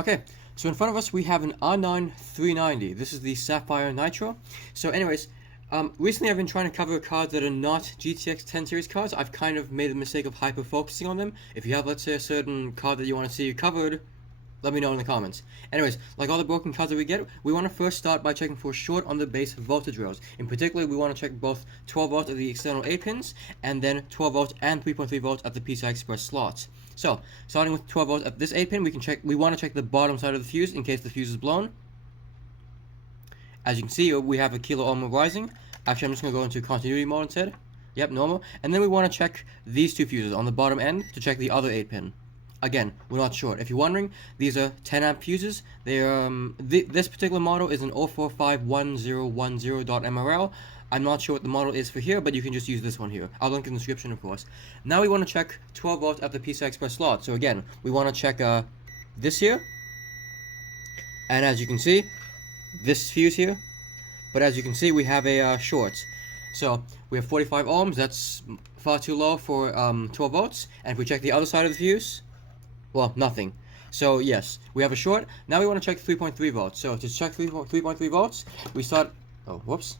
Okay, so in front of us we have an R9 390. This is the Sapphire Nitro. So anyways, recently I've been trying to cover cards that are not GTX 10 series cards. I've kind of made the mistake of hyper-focusing on them. If you have, let's say, a certain card that you want to see covered, let me know in the comments. Anyways, like all the broken cards that we get, we want to first start by checking for short on the base voltage rails. In particular, we want to check both 12 volts at the external A pins, and then 12 volts and 3.3 volts at the PCI Express slots. So, starting with 12 volts at this A pin, we want to check the bottom side of the fuse in case the fuse is blown. As you can see, we have a kilo ohm rising. Actually, I'm just going to go into continuity mode instead. Yep, normal. And then we want to check these two fuses on the bottom end to check the other 8 pin. Again, we're not sure. If you're wondering, these are 10 amp fuses. This particular model is an 0451010.mrl. I'm not sure what the model is for here, but you can just use this one here. I'll link in the description, of course. Now we want to check 12 volts at the PCI Express slot. So again, we want to check this here. And as you can see, this fuse here. But as you can see, we have a short. So we have 45 ohms. That's far too low for 12 volts. And if we check the other side of the fuse, well, nothing. So yes, we have a short. Now we want to check 3.3 volts. So to check 3.3 volts, we start. Oh, whoops.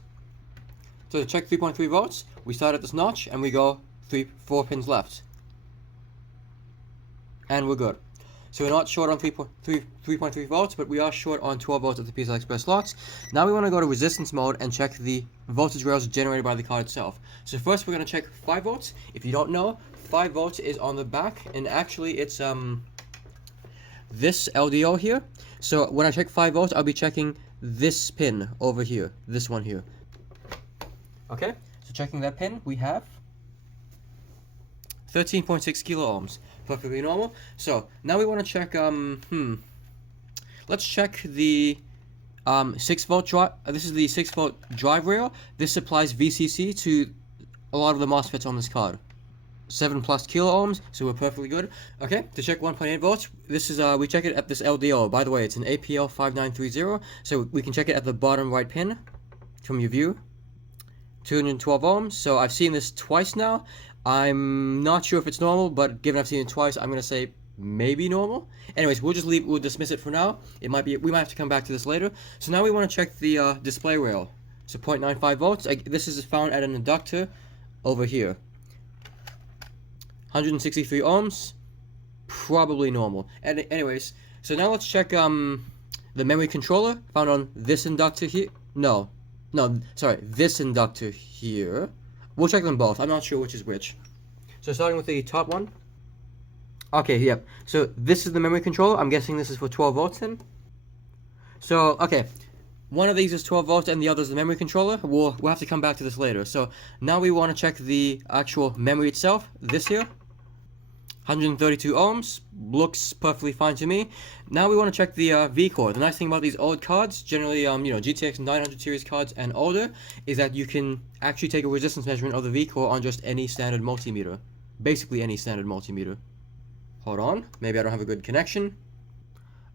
So to check 3.3 volts, we start at this notch and we go 4 pins left. And we're good. So we're not short on 3.3 volts, but we are short on 12 volts at the PCI Express slots. Now we want to go to resistance mode and check the voltage rails generated by the card itself. So first we're going to check 5 volts. If you don't know, 5 volts is on the back, and actually it's this LDO here. So when I check 5 volts, I'll be checking this pin over here, this one here. Okay, so checking that pin, we have 13.6 kilo ohms. Perfectly normal. So now we want to check let's check the 6 volt drive. This is the 6 volt drive rail. This supplies VCC to a lot of the MOSFETs on this card. 7+ kilo ohms, so we're perfectly good. Okay, to check 1.8 volts, this is we check it at this LDO. By the way, it's an APL 5930, so we can check it at the bottom right pin from your view. 212 ohms. So I've seen this twice now. I'm not sure if it's normal, but given I've seen it twice, I'm gonna say maybe normal. Anyways, we'll dismiss it for now. We might have to come back to this later. So now we want to check the display rail. So 0.95 volts. This is found at an inductor over here. 163 ohms, probably normal. And anyways, so now let's check the memory controller found on this inductor here. No, sorry, this inductor here. We'll check them both. I'm not sure which is which. So starting with the top one. Okay, yep. So this is the memory controller. I'm guessing this is for 12 volts then. So, okay. One of these is 12 volts and the other is the memory controller. We'll have to come back to this later. So now we want to check the actual memory itself. This here. 132 ohms, looks perfectly fine to me. Now we want to check the V-core. The nice thing about these old cards, generally GTX 900 series cards and older, is that you can actually take a resistance measurement of the V-core on just any standard multimeter. Basically any standard multimeter. Hold on, maybe I don't have a good connection.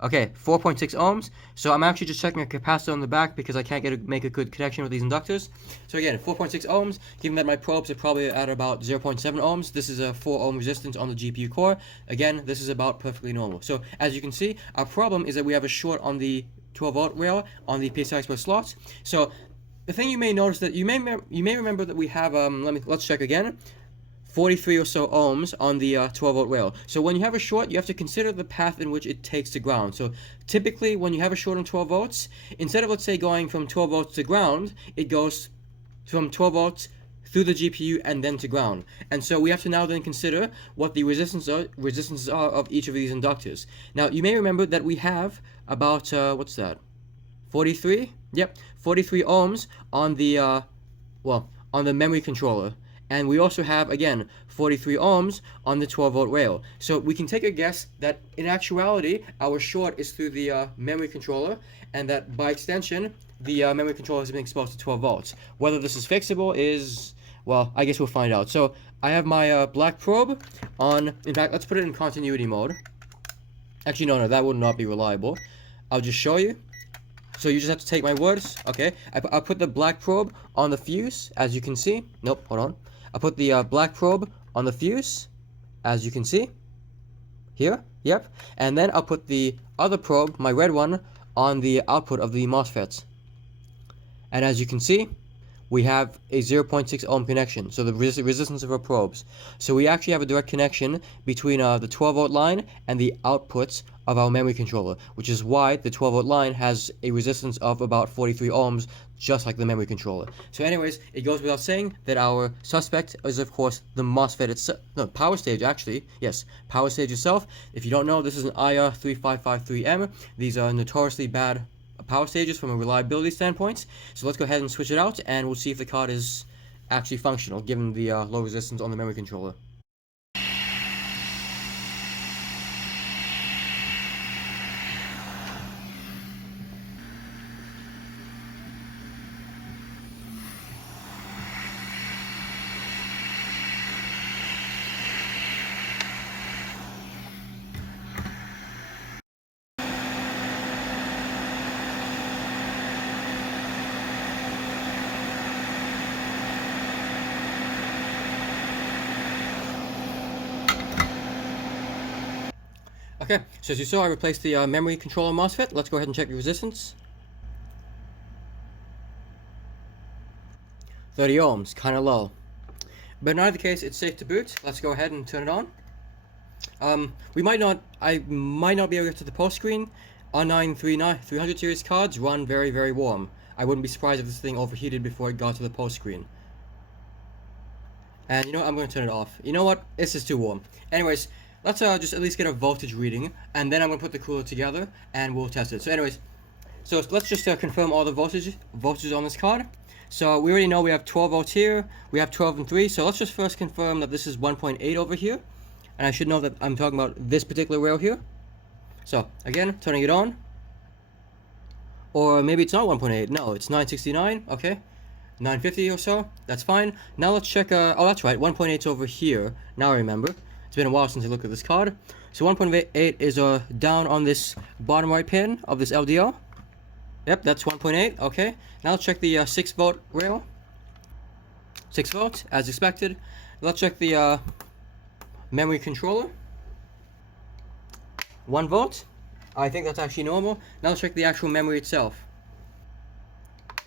Okay, 4.6 ohms. So I'm actually just checking a capacitor on the back because I can't make a good connection with these inductors. So again, 4.6 ohms, given that my probes are probably at about 0.7 ohms, this is a 4 ohm resistance on the GPU core. Again, this is about perfectly normal. So as you can see, our problem is that we have a short on the 12 volt rail on the PCI Express slots. So the thing you may notice that you may remember that we have let's check again. 43 or so ohms on the 12 volt rail. So when you have a short, you have to consider the path in which it takes to ground. So typically when you have a short on 12 volts, instead of let's say going from 12 volts to ground, it goes from 12 volts through the GPU and then to ground. And so we have to now then consider what the resistances are of each of these inductors. Now you may remember that we have about what's that? 43? Yep, 43 ohms on the on the memory controller. And we also have, again, 43 ohms on the 12 volt rail. So we can take a guess that in actuality, our short is through the memory controller, and that by extension, the memory controller has been exposed to 12 volts. Whether this is fixable is, well, I guess we'll find out. So I have my black probe on, in fact, let's put it in continuity mode. Actually, no, that would not be reliable. I'll just show you. So you just have to take my words. Okay, I'll put the black probe on the fuse, as you can see. Nope, hold on. I'll put the black probe on the fuse, as you can see. Here, yep. And then I'll put the other probe, my red one, on the output of the MOSFETs. And as you can see, we have a 0.6 ohm connection, so the resistance of our probes. So we actually have a direct connection between the 12 volt line and the outputs of our memory controller, which is why the 12 volt line has a resistance of about 43 ohms, just like the memory controller. So anyways, it goes without saying that our suspect is of course the MOSFET itself, no, power stage actually, yes, power stage itself. If you don't know, this is an IR3553M. These are notoriously bad power stages from a reliability standpoint. So let's go ahead and switch it out, and we'll see if the card is actually functional given the low resistance on the memory controller. Okay, so as you saw, I replaced the memory controller MOSFET. Let's go ahead and check the resistance. 30 ohms, kind of low. But in either case, it's safe to boot. Let's go ahead and turn it on. I might not be able to get to the pulse screen. R9 300 series cards run very, very warm. I wouldn't be surprised if this thing overheated before it got to the pulse screen. And you know what? I'm going to turn it off. You know what? This is too warm. Anyways, let's just at least get a voltage reading, and then I'm going to put the cooler together, and we'll test it. So anyways, so let's just confirm all the voltages on this card. So we already know we have 12 volts here, we have 12 and 3, so let's just first confirm that this is 1.8 over here. And I should know that I'm talking about this particular rail here. So, again, turning it on. Or maybe it's not 1.8, no, it's 969, okay. 950 or so, that's fine. Now let's check, oh that's right, 1.8 is over here, now I remember. It's been a while since I looked at this card. So 1.8 is down on this bottom right pin of this LDO. Yep, that's 1.8, okay. Now let's check the 6 volt rail. 6 volts, as expected. Let's check the memory controller. 1 volt. I think that's actually normal. Now let's check the actual memory itself.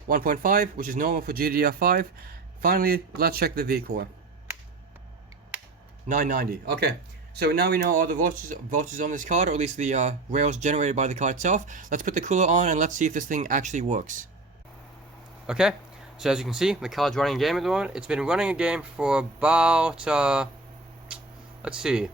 1.5, which is normal for GDDR5. Finally, let's check the V-core. 990. Okay, so now we know all the voltages on this card, or at least the rails generated by the card itself. Let's put the cooler on and let's see if this thing actually works. Okay, so as you can see, the card's running a game at the moment. It's been running a game for about, let's see,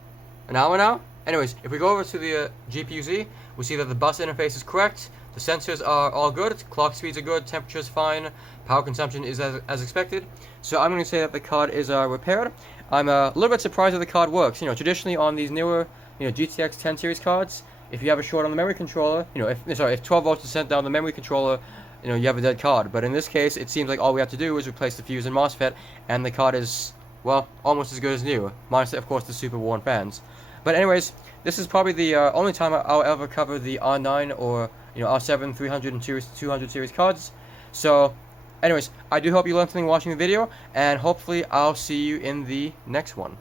an hour now? Anyways, if we go over to the GPU-Z, we see that the bus interface is correct, the sensors are all good, clock speeds are good, temperature is fine, power consumption is as expected. So I'm going to say that the card is repaired. I'm a little bit surprised that the card works. You know, traditionally on these newer, GTX 10 series cards, if you have a short on the memory controller, if 12 volts is sent down the memory controller, you have a dead card. But in this case, it seems like all we have to do is replace the fuse and MOSFET, and the card is, well, almost as good as new, minus, of course, the super worn fans. But anyways, this is probably the only time I'll ever cover the R9 or R7 300 and 200 series cards. So, anyways, I do hope you learned something watching the video, and hopefully I'll see you in the next one.